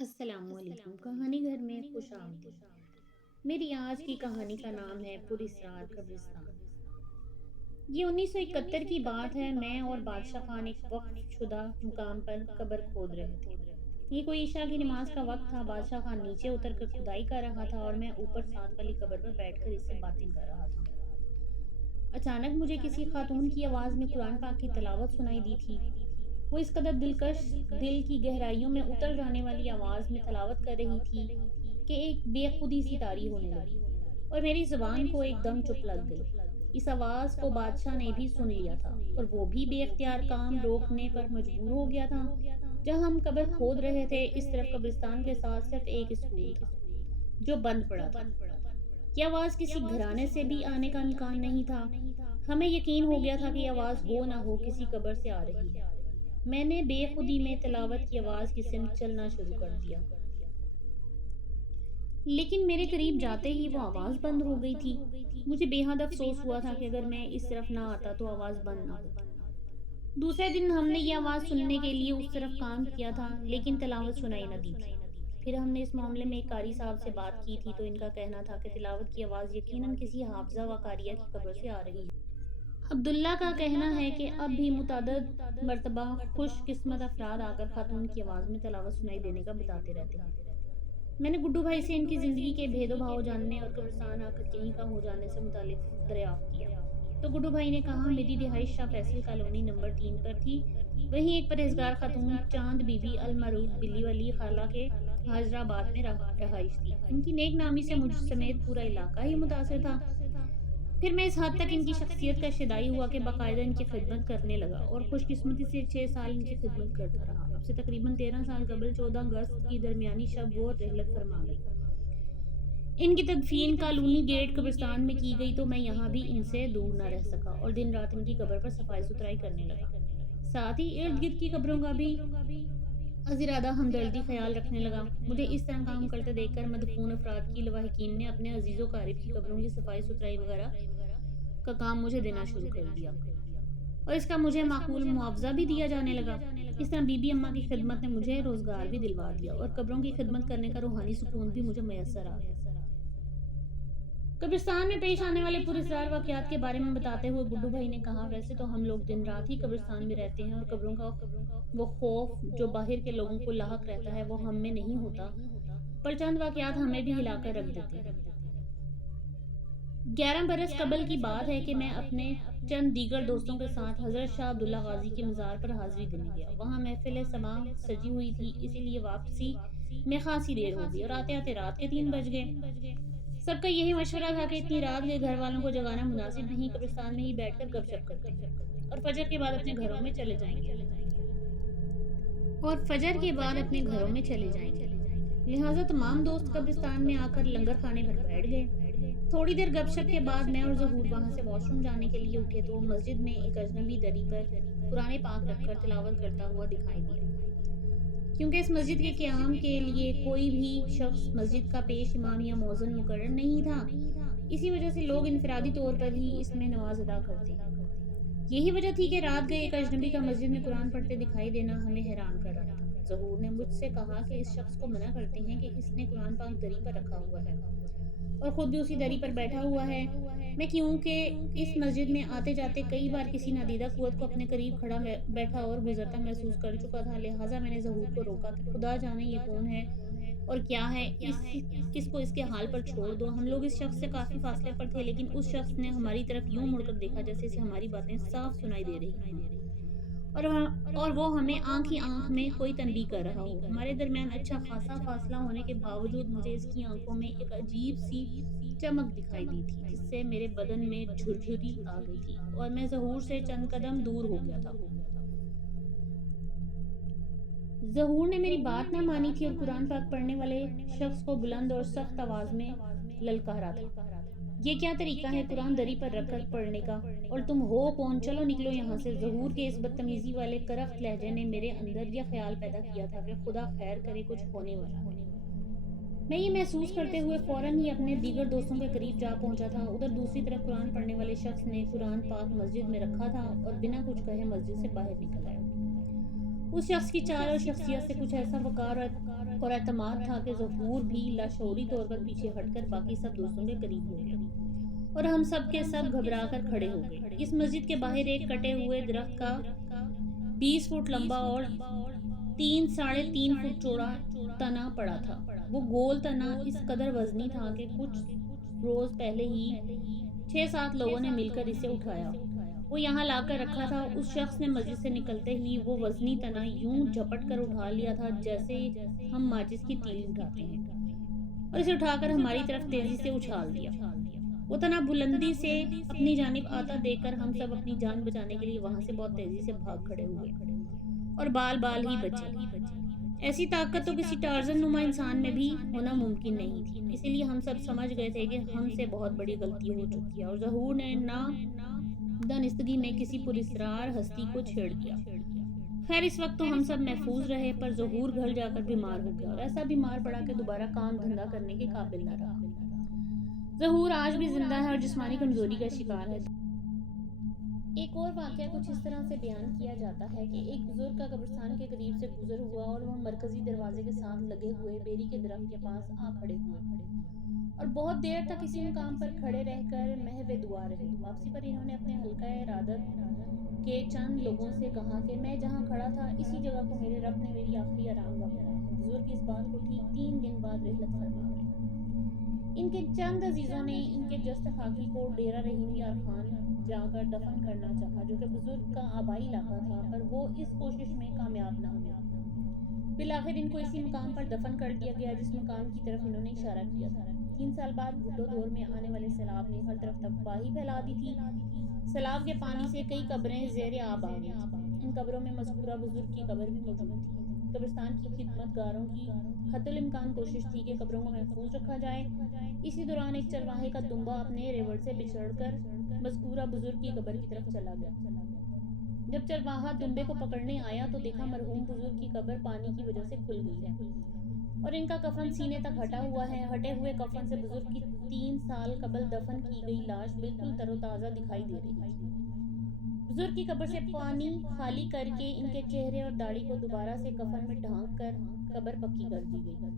السلام علیکم، کہانی گھر میں خوش آمدید۔ میری آج کی کہانی کا نام ہے پراسرار قبرستان۔ یہ 1971 کی بات ہے۔ میں اور بادشاہ خان ایک وقف شدہ مقام پر قبر کھود رہے تھے۔ یہ کوئی عشاء کی نماز کا وقت تھا۔ بادشاہ خان نیچے اتر کر کھدائی کر رہا تھا اور میں اوپر ساتھ والی قبر پر بیٹھ کر اس سے باتیں کر رہا تھا۔ اچانک مجھے کسی خاتون کی آواز میں قرآن پاک کی تلاوت سنائی دی تھی۔ وہ اس قدر دلکش، دل کی گہرائیوں میں اتر جانے والی آواز میں تلاوت کر رہی تھی کہ ایک بے خودی سی طاری ہونے لگی اور میری زبان کو ایک دم چپ لگ گئی۔ اس آواز کو بادشاہ نے بھی سن لیا تھا اور وہ بھی بے اختیار کام روکنے پر مجبور ہو گیا تھا۔ جہاں ہم قبر کھود رہے تھے، اس طرف قبرستان کے ساتھ صرف ایک اسکول تھا جو بند پڑا تھا۔ یہ آواز کسی گھرانے سے بھی آنے کا امکان نہیں تھا۔ ہمیں یقین ہو گیا تھا کہ یہ آواز ہو نہ ہو کسی قبر سے آ رہی ہے۔ میں نے بے خودی میں تلاوت کی آواز کی سمت چلنا شروع کر دیا، لیکن میرے قریب جاتے ہی وہ آواز بند ہو گئی تھی۔ مجھے بے حد افسوس ہوا تھا کہ اگر میں اس طرف نہ آتا تو آواز بند نہ ہوتی۔ دوسرے دن ہم نے یہ آواز سننے کے لیے اس طرف کام کیا تھا، لیکن تلاوت سنائی نہ دی تھی۔ پھر ہم نے اس معاملے میں ایک قاری صاحب سے بات کی تھی تو ان کا کہنا تھا کہ تلاوت کی آواز یقیناً کسی حافظہ و قاریہ کی قبر سے آ رہی ہے۔ عبداللہ کا کہنا ہے کہ اب بھی متعدد مرتبہ خوش قسمت افراد آ کر خاتون کی آواز میں تلاوت سنائی دینے کا بتاتے رہتے ہیں۔ میں نے گڈو بھائی سے ان کی زندگی کے بھید و بھاؤ جاننے اور قبرستان آ کر یہیں کا ہو جانے سے متعلق دریافت کیا تو گڈو بھائی نے کہا میری رہائش شاہ فیصل کالونی نمبر 3 پر تھی۔ وہیں ایک پرہیزگار خاتون چاند بی بی المعروف بلی ولی خالہ کے حاجرہ آباد میں رہائش تھی۔ ان کی نیک نامی سے مجھ سمیت پورا علاقہ ہی متاثر تھا۔ پھر میں اس حد تک ان کی شخصیت کا شدائی ہوا کہ باقاعدہ ان کی خدمت کرنے لگا اور خوش قسمتی سے 6 سال ان کی خدمت کرتا رہا۔ اب سے تقریباً 13 سال قبل 14 اگست کی درمیانی شب وہ رحلت فرما گئی۔ ان کی تدفین کالونی گیٹ قبرستان میں کی گئی تو میں یہاں بھی ان سے دور نہ رہ سکا اور دن رات ان کی قبر پر صفائی ستھرائی کرنے لگا۔ ساتھ ہی ارد گرد کی قبروں کا بھی از ارادہ ہمدردی خیال رکھنے لگا۔ مجھے اس طرح کام کرتے دیکھ کر مدفون افراد کی لواحقین نے اپنے عزیز و قارب کی قبروں کی صفائی ستھرائی وغیرہ کا کام مجھے دینا شروع کر دیا اور اس کا مجھے معقول معاوضہ بھی دیا جانے لگا۔ اس طرح بی بی اماں کی خدمت نے مجھے روزگار بھی دلوا دیا اور قبروں کی خدمت کرنے کا روحانی سکون بھی مجھے میسر آ گیا۔ قبرستان میں پیش آنے والے پراسرار واقعات کے بارے میں بتاتے ہوئے گڈو بھائی نے کہا ویسے تو ہم لوگ دن رات ہی قبرستان میں رہتے ہیں اور قبروں کا وہ خوف جو باہر کے لوگوں کو لاحق رہتا ہے وہ ہم میں نہیں ہوتا، پر چند واقعات ہمیں بھی ہلا کر رکھ دیتے ہیں۔ 11 برس قبل کی بات ہے کہ میں اپنے چند دیگر دوستوں کے ساتھ حضرت شاہ عبداللہ غازی کے مزار پر حاضری دینے گیا۔ وہاں محفل سماع سجی ہوئی تھی، اسی لیے واپسی میں خاصی دیر ہو گئی اور آتے آتے رات کے 3 بج گئے۔ سب کا یہی مشورہ تھا کہ اتنی رات کے گھر والوں کو جگانا مناسب نہیں، قبرستان میں ہی بیٹھ کر گپ شپ کرتے ہیں اور فجر کے بعد اپنے گھروں میں چلے جائیں گے۔ لہٰذا تمام دوست قبرستان میں آ کر لنگر کھانے پر بیٹھ گئے۔ تھوڑی دیر گپ شپ کے بعد میں اور ظہور وہاں سے واش روم جانے کے لیے اٹھے تو مسجد میں ایک اجنبی دری پر قرآن پاک رکھ کر تلاوت کرتا ہوا دکھائی دیا۔ کیونکہ اس مسجد کے قیام کے لیے کوئی بھی شخص مسجد کا پیش امام یا مؤذن مقرر نہیں تھا، اسی وجہ سے لوگ انفرادی طور پر ہی اس میں نماز ادا کرتے ہیں۔ یہی وجہ تھی کہ رات گئے ایک اجنبی کا مسجد میں قرآن پڑھتے دکھائی دینا ہمیں حیران کر رہا تھا۔ ظہور نے مجھ سے کہا کہ اس شخص کو منع کرتے ہیں کہ اس نے قرآن پاک دری پر رکھا ہوا ہے اور خود بھی اسی دری پر بیٹھا ہوا ہے۔ میں کیونکہ اس مسجد میں آتے جاتے کئی بار کسی نادیدہ قوت کو اپنے قریب کھڑا بیٹھا اور گزرتا محسوس کر چکا تھا، لہٰذا میں نے ظہور کو روکا کہ خدا جانے یہ کون ہے اور کیا ہے، اس کو اس کے حال پر چھوڑ دو۔ ہم لوگ اس شخص سے کافی فاصلے پر تھے، لیکن اس شخص نے ہماری طرف یوں مڑ کر دیکھا جیسے اسے ہماری باتیں صاف سنائی دے رہی ہوں اور وہ ہمیں آنکھ ہی آنکھ میں کوئی تنبیہ کر رہا ہو۔ ہمارے درمیان اچھا خاصا فاصلہ ہونے کے باوجود مجھے اس کی آنکھوں میں ایک عجیب سی چمک دکھائی دی تھی جس سے میرے بدن میں جھرجھری آ گئی تھی اور میں ظہور سے چند قدم دور ہو گیا تھا۔ ظہور نے میری بات نہ مانی تھی اور قرآن پاک پڑھنے والے شخص کو بلند اور سخت آواز میں للکارا تھا، یہ کیا طریقہ ہے قرآن دری پر رکھ کر پڑھنے کا، اور تم ہو کون، چلو نکلو یہاں سے۔ ظہور کے اس بدتمیزی والے کرخت لہجے نے میرے اندر یہ خیال پیدا کیا تھا کہ خدا خیر کرے کچھ ہونے والا ہے۔ میں یہ محسوس کرتے ہوئے فوراً ہی اپنے دیگر دوستوں کے قریب جا پہنچا تھا۔ ادھر دوسری طرف قرآن پڑھنے والے شخص نے قرآن پاک مسجد میں رکھا تھا اور بنا کچھ کہے مسجد سے باہر نکل آیا اس شخص کی چال اور شخصیت سے کچھ ایسا وقار اور اعتماد تھا کہ ظہور بھی لاشعوری طور پر پیچھے ہٹ کر باقی سب دوستوں کے قریب ہو گیا اور ہم سب کے سب گھبرا کر کھڑے ہو گئے۔ اس مسجد کے باہر ایک کٹے ہوئے درخت کا 20 فٹ لمبا اور 3 ساڑھے 3 فٹ چوڑا تنا پڑا تھا۔ وہ گول تنا اس قدر وزنی تھا کہ کچھ روز پہلے ہی 6-7 لوگوں نے مل کر اسے اٹھایا۔ وہ یہاں لا کر رکھا تھا۔ اس شخص نے مسجد سے نکلتے ہی وہ وزنی تنا یوں جھپٹ کر اٹھا لیا تھا جیسے ہم ماچس کی تیلی اٹھاتے ہیں، اور اسے اٹھا کر ہماری طرف تیزی سے اچھال دیا۔ وہ تنا بلندی سے اپنی جانب آتا دیکھ کر ہم سب اپنی جان بچانے کے لیے وہاں سے بہت تیزی سے بھاگ کھڑے ہوئے اور بال ہی بچے۔ ایسی طاقت تو کسی ٹارزن نما انسان میں بھی ہونا ممکن نہیں تھی۔ اسی لیے ہم سب سمجھ گئے تھے کہ ہم سے بہت بڑی غلطی ہو چکی ہے اور ظہور نے دانستگی میں کسی پراسرار ہستی کو چھیڑ دیا۔ خیر اس وقت تو ہم سب محفوظ رہے، پر ظہور گھر جا کر بیمار ہو گیا اور ایسا بیمار پڑا کہ دوبارہ کام دھندا کرنے کے قابل نہ رہا۔ ظہور آج بھی زندہ ہے اور جسمانی کمزوری کا شکار ہے۔ ایک اور واقعہ کچھ اس طرح سے بیان کیا جاتا ہے کہ ایک بزرگ کا قبرستان کے قریب سے گزر ہوا اور وہ مرکزی دروازے کے ساتھ لگے ہوئے بیری کے درخت کے پاس آ کھڑے ہوئے اور بہت دیر تک اسی مقام پر کھڑے رہ کر محو دعا رہے۔ واپسی پر انہوں نے اپنے حلقہ ارادت کے چند لوگوں سے کہا کہ میں جہاں کھڑا تھا اسی جگہ کو میرے رب نے میری آخری آرام گاہ بنایا۔ بزرگ اس بات کو ٹھیک 3 دن بعد رحلت فرما گئے۔ ان کے چند عزیزوں نے ان کے جست خاکی کو ڈیرہ رحیم یار خان جا کر دفن کرنا چاہا، جو کہ بزرگ کا آبائی علاقہ تھا، پر وہ اس کوشش میں کامیاب نہ ہوئے۔ بالآخر ان کو اسی مقام پر دفن کر دیا گیا جس مقام کی طرف انہوں نے اشارہ کیا تھا۔ 3 سال بعد بھٹو دور میں آنے والے سیلاب نے ہر طرف تباہی پھیلا دی تھی۔ سیلاب کے پانی سے کئی قبریں زیر آب آ گئی تھیں۔ ان قبروں میں مذکورہ بزرگ کی قبر بھی موجود تھی۔ قبرستان کی خدمت گاروں کی حتی الامکان کوشش تھی کہ قبروں کو محفوظ رکھا جائے۔ اسی دوران ایک چرواہے کا دمبا اپنے ریوڑ سے بچھڑ کر مذکورہ بزرگ کی قبر کی طرف چلا گیا۔ جب چرواہا دمبے کو پکڑنے آیا تو دیکھا مرحوم بزرگ کی قبر پانی کی وجہ سے کھل گئی ہے اور ان کا کفن سینے تک ہٹا ہوا ہے۔ ہٹے ہوئے کفن سے بزرگ کی 3 سال قبل دفن کی گئی لاش بالکل تر و تازہ دکھائی دے رہی تھی۔ بزرگ کی قبر سے پانی خالی کر کے ان کے چہرے اور داڑھی کو دوبارہ سے کفن میں ڈھانک کر قبر پکی کر دی گئی۔